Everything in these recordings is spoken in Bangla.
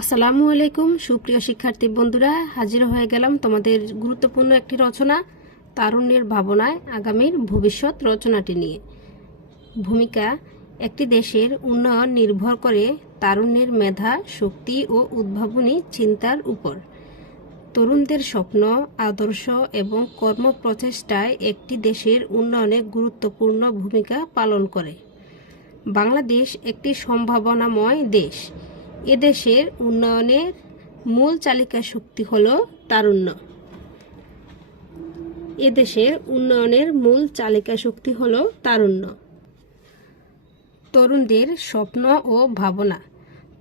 আসসালামু আলাইকুম সুপ্রিয় শিক্ষার্থী বন্ধুরা, হাজির হয়ে গেলাম তোমাদের গুরুত্বপূর্ণ একটি রচনা তারুণ্যের ভাবনায় আগামীর ভবিষ্যৎ রচনাটি নিয়ে। ভূমিকা: একটি দেশের উন্নয়ন নির্ভর করে তারুণ্যের মেধা, শক্তি ও উদ্ভাবনী চিন্তার উপর। তরুণদের স্বপ্ন, আদর্শ এবং কর্মপ্রচেষ্টায় একটি দেশের উন্নয়নে গুরুত্বপূর্ণ ভূমিকা পালন করে। বাংলাদেশ একটি সম্ভাবনাময় দেশ। এদেশের উন্নয়নের মূল চালিকা শক্তি হল তারুণ্য। এদেশের উন্নয়নের মূল চালিকা শক্তি হল তারুণ্য। তরুণদের স্বপ্ন ও ভাবনা: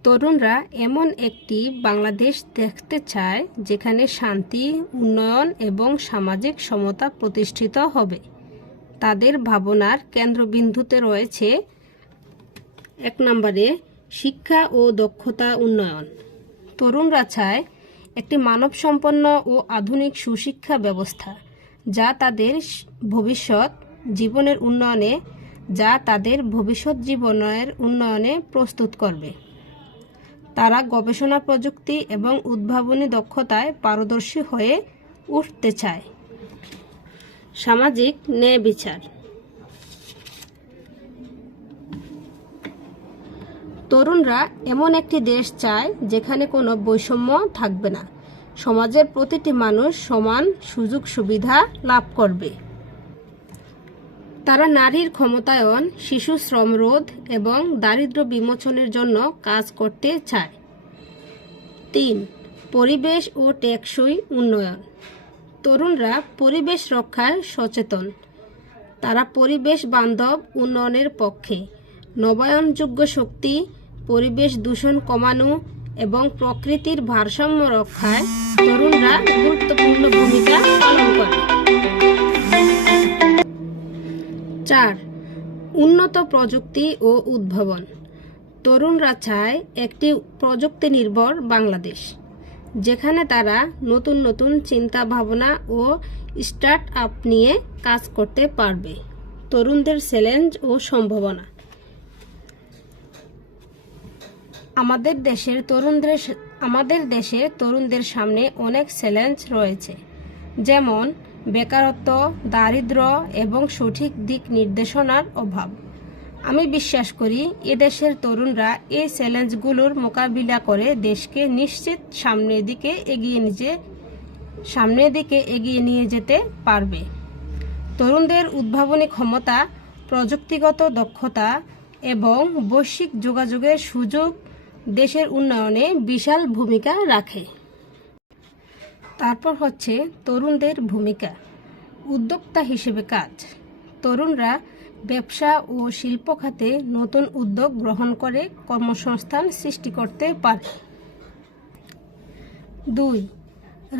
তরুণরা এমন একটি বাংলাদেশ দেখতে চায় যেখানে শান্তি, উন্নয়ন এবং সামাজিক সমতা প্রতিষ্ঠিত হবে। তাদের ভাবনার কেন্দ্রবিন্দুতে রয়েছে 1 নম্বরে শিক্ষা ও দক্ষতা উন্নয়ন। তরুণরা চায় একটি মানবসম্পন্ন ও আধুনিক সুশিক্ষা ব্যবস্থা যা তাদের ভবিষ্যৎ জীবনের উন্নয়নে প্রস্তুত করবে। তারা গবেষণা, প্রযুক্তি এবং উদ্ভাবনী দক্ষতায় পারদর্শী হয়ে উঠতে চায়। সামাজিক ন্যায় বিচার: তরুণরা এমন একটি দেশ চায় যেখানে কোনো বৈষম্য থাকবে না। সমাজের প্রতিটি মানুষ সমান সুযোগ সুবিধা লাভ করবে। তারা নারীর ক্ষমতায়ন, শিশু শ্রম রোধ এবং দারিদ্র্য বিমোচনের জন্য কাজ করতে চায়। 3. পরিবেশ ও টেকসই উন্নয়ন: তরুণরা পরিবেশ রক্ষায় সচেতন। তারা পরিবেশ বান্ধব উন্নয়নের পক্ষে। নবায়নযোগ্য শক্তি, পরিবেশ দূষণ কমানো এবং প্রকৃতির ভারসাম্য রক্ষায় তরুণরা গুরুত্বপূর্ণ ভূমিকা পালন করে। 4. উন্নত প্রযুক্তি ও উদ্ভাবন: তরুণরা চায় একটি প্রযুক্তি নির্ভর বাংলাদেশ যেখানে তারা নতুন নতুন চিন্তা ভাবনা ও স্টার্ট আপ নিয়ে কাজ করতে পারবে। তরুণদের চ্যালেঞ্জ ও সম্ভাবনা: আমাদের দেশে তরুণদের সামনে অনেক চ্যালেঞ্জ রয়েছে, যেমন বেকারত্ব, দারিদ্র্য এবং সঠিক দিক নির্দেশনার অভাব। আমি বিশ্বাস করি এদেশের তরুণরা এই চ্যালেঞ্জগুলোর মোকাবিলা করে দেশকে নিশ্চিত সামনের দিকে এগিয়ে নিয়ে যেতে পারবে। তরুণদের উদ্ভাবনী ক্ষমতা, প্রযুক্তিগত দক্ষতা এবং বৈশ্বিক যোগাযোগের সুযোগ দেশের উন্নয়নে বিশাল ভূমিকা রাখে। তারপর হচ্ছে তরুণদের ভূমিকা। উদ্যোক্তা হিসেবে কাজ: তরুণরা ব্যবসা ও শিল্প খাতে নতুন উদ্যোগ গ্রহণ করে কর্মসংস্থান সৃষ্টি করতে পারে। 2.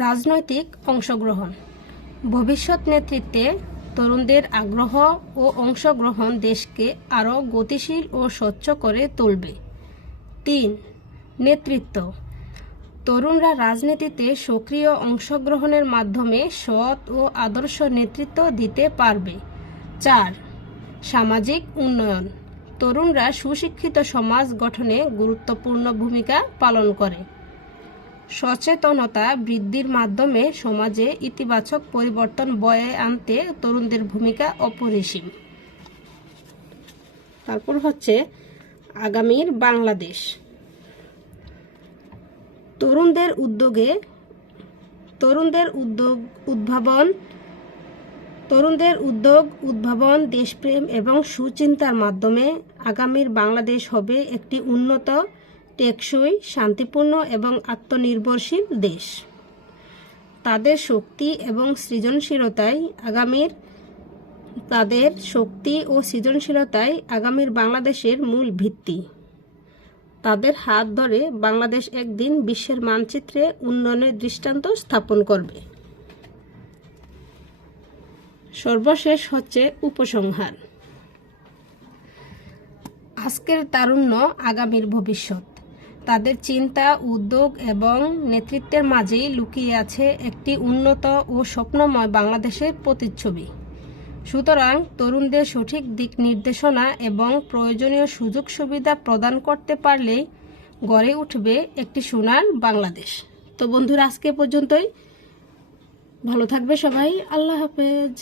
রাজনৈতিক অংশগ্রহণ: ভবিষ্যৎ নেতৃত্বে তরুণদের আগ্রহ ও অংশগ্রহণ দেশকে আরও গতিশীল ও স্বচ্ছ করে তুলবে। 3. নেতৃত্ব: তরুণরা রাজনীতিতে সক্রিয় অংশগ্রহণের মাধ্যমে সৎ ও আদর্শ নেতৃত্ব দিতে পারবে। 4. সামাজিক উন্নয়ন: তরুণরা সুশিক্ষিত সমাজ গঠনে গুরুত্বপূর্ণ ভূমিকা পালন করে। সচেতনতা বৃদ্ধির মাধ্যমে সমাজে ইতিবাচক পরিবর্তন বয়ে আনতে তরুণদের ভূমিকা অপরিসীম। তারপর হচ্ছে আগামীর বাংলাদেশ। তরুণদের উদ্ভাবন, দেশপ্রেম এবং সুচিন্তার মাধ্যমে আগামীর বাংলাদেশ হবে একটি উন্নত, টেকসই, শান্তিপূর্ণ এবং আত্মনির্ভরশীল দেশ। তাদের শক্তি ও সৃজনশীলতাই আগামীর বাংলাদেশের মূল ভিত্তি। তাদের হাত ধরে বাংলাদেশ একদিন বিশ্বের মানচিত্রে উন্নয়নের দৃষ্টান্ত স্থাপন করবে। সর্বশেষ হচ্ছে উপসংহার। আজকের তারুণ্য আগামীর ভবিষ্যৎ। তাদের চিন্তা, উদ্যোগ এবং নেতৃত্বের মাঝেই লুকিয়ে আছে একটি উন্নত ও স্বপ্নময় বাংলাদেশের প্রতিচ্ছবি। সুতরাং তরুণদের সঠিক দিক নির্দেশনা এবং প্রয়োজনীয় সুযোগ সুবিধা প্রদান করতে পারলেই গড়ে উঠবে একটি সোনার বাংলাদেশ। তো বন্ধুরা, আজকে পর্যন্তই। ভালো থাকবে সবাই। আল্লাহ হাফেজ।